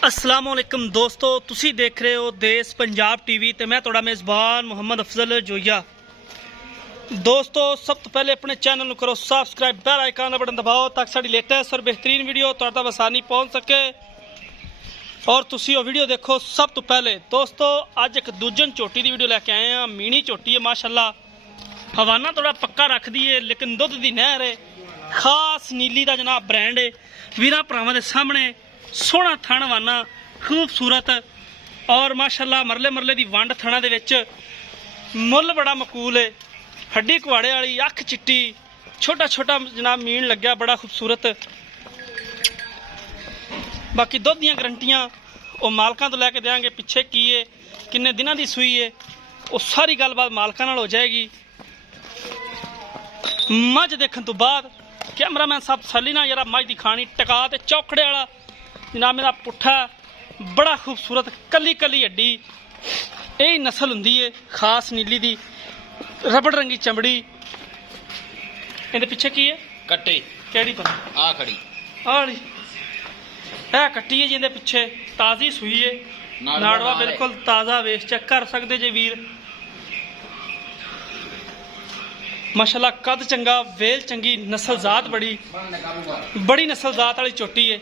अस्सलामुअलैकुम दोस्तों, तुसी देख रहे हो देश पंजाब टीवी ते मैं तुहाडा मेज़बान मुहम्मद अफजल जोइया। दोस्तों, सब तो पहले अपने चैनल को करो सब्सक्राइब, बेल आइकन का बटन दबाओ ताकि साडी लेटेस्ट और बेहतरीन वीडियो तुहाडे तक आसानी पहुँच सके और तुसी वो वीडियो देखो सब तो पहले। दोस्तों, अज एक दूजन झोटी की वीडियो लैके आए हैं। मीनी झोटी है माशाअल्लाह, हवाना थोड़ा पक्का रख दी है लेकिन दुध की नहर है। खास नीली का जनाब ब्रांड है। वीरां भरावां दे सामने सोहना थण वाना खूबसूरत और माशाअल्लाह मरले मरले की वंड थणा दे विच मुੱਲ बड़ा मकूल है। हड्डी कुआड़े वाली, अख चिट्टी, छोटा छोटा जनाब मीन लग्या, बड़ा खूबसूरत। बाकी दुध दी गरंटियां वो मालकां तो लैके देंगे, पिछे की है किन्ने दिनां दी सूई है वो सारी गलबात मालकां नाल हो जाएगी। मझ देखने तो बाद कैमरामैन साहब तसल्ली नाल जरा मझ दी खानी टका ते चौकड़े वाला जनाब मेरा पुट्ठा बड़ा खूबसूरत, कली कली हड्डी, यही नस्ल हुंदी है खास नीली दी, रबड़ रंगी चमड़ी। इहदे पिछे की है कट्टी केड़ी पर आ खड़ी आड़ी है कट्टी है जिंदे पिछे ताज़ी सूई है। नाड़वा बिल्कुल ताज़ा वेश चेक कर सकते जे वीर। माशाल्लाह कद चंगा, वेल चंगी, नस्ल जात बड़ी नस्ल जात वाली चोटी है।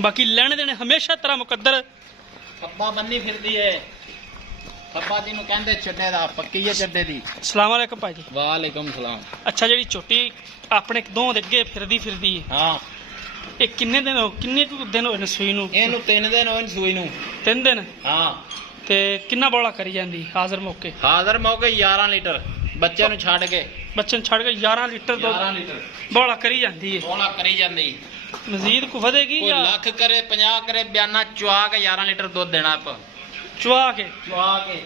बाकी लेने देने हमेशा तरह मुकद्दर। थप्पा बन्नी फिरदी है, थप्पा जिन्हों कहंदे चड्डे दा, पक्की है चड्डे दी। अस्सलाम वालेकुम भाई जी। वालेकुम सलाम। अच्छा, जी चोटी अपने दो अगे फिरदी फिरदी है, हाँ ये किन्ने दिन किन्ने दिन होए ने सूई नूं? इहनू 3 दिन होए सूई नू। 3 दिन। हाँ ते किन्ना बौला करी जांदी हाज़र मौके? हाज़र मौके 11 लीटर बच्चे नू छड़ के, बच्चे नूं छड़ के 11 लीटर दुध 11 लीटर बौला करी जांदी है। बोला करी जांदी। मजीद को वधेगी कोई या लख करे 50 करे बयाना चुआ के 11 लीटर दूध देना आप चुआ के? चुआ के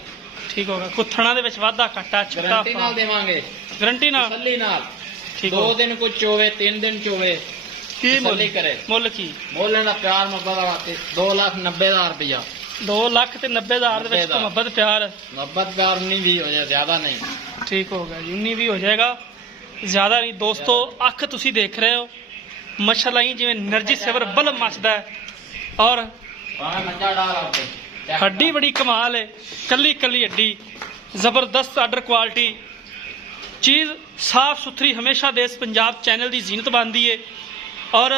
ठीक होगा। कुथणा दे विच वाधा घाटा छक्का गारंटी नाल देवांगे, गारंटी नाल तसल्ली नाल। ठीक 2 हो। दिन कुछ चोवे 3 दिन चोवे की मुल तसल्ली करे। मुल की बोलने का प्यार मुहब्बत वास्ते 2,90,000 रुपया। 2,90,000 दे विच मुहब्बत प्यार मोहब्बत प्यार 19 भी हो जाए, ज्यादा नहीं। ठीक होगा, 19 भी हो जाएगा, ज़्यादा नहीं। दोस्तों, अख तुसी देख रहे हो माशाअल्लाह ही जिवें एनर्जी सेवर बल्ब मचदा है और मजा डाल आपके हड्डी बड़ी कमाल है, कली कली हड्डी, जबरदस्त आर्डर क्वालिटी चीज़, साफ सुथरी। हमेशा देश पंजाब चैनल की जीनत बनती है और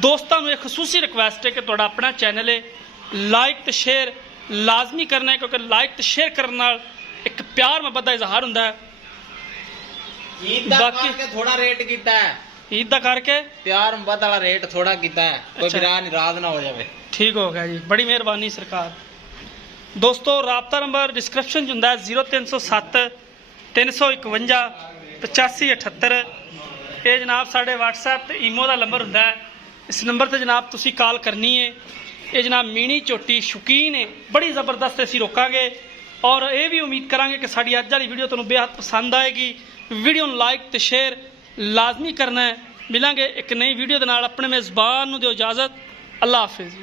दोस्तों को एक खसूसी रिक्वेस्ट है कि तुहाडा अपना चैनल है, लाइक तो शेयर लाजमी करना है क्योंकि लाइक तो शेयर करने नाल एक प्यार मुहब्बत का इजहार होंदा है। ईद दा बाकी करके थोड़ा रेट कीता है, ईद का करके प्यार मुहब्बत वाला रेट थोड़ा कीता है, कोई अच्छा। बिरा नाराज ना हो जाए। ठीक हो गया जी, बड़ी मेहरबानी सरकार। दोस्तों, राबता नंबर डिस्क्रिप्शन होंदा है 0307 351 8578। ये जनाब साढ़े व्हाट्सएप ते ईमो का नंबर होंदा है, इस नंबर से जनाब तुसी कॉल करनी है। ये जनाब मीनी झोटी शौकीन है, बड़ी ज़बरदस्त असीं रोकांगे और ये भी उम्मीद करांगे कि साड़ी अज वाली वीडियो तुहानूं बेहद पसंद आएगी। वीडियो नूं लाइक तो शेयर लाजमी करना है। मिलांगे एक नई वीडियो दे नाल। अपने मेज़बान नूं दिओ इजाज़त। अल्लाह हाफिज़।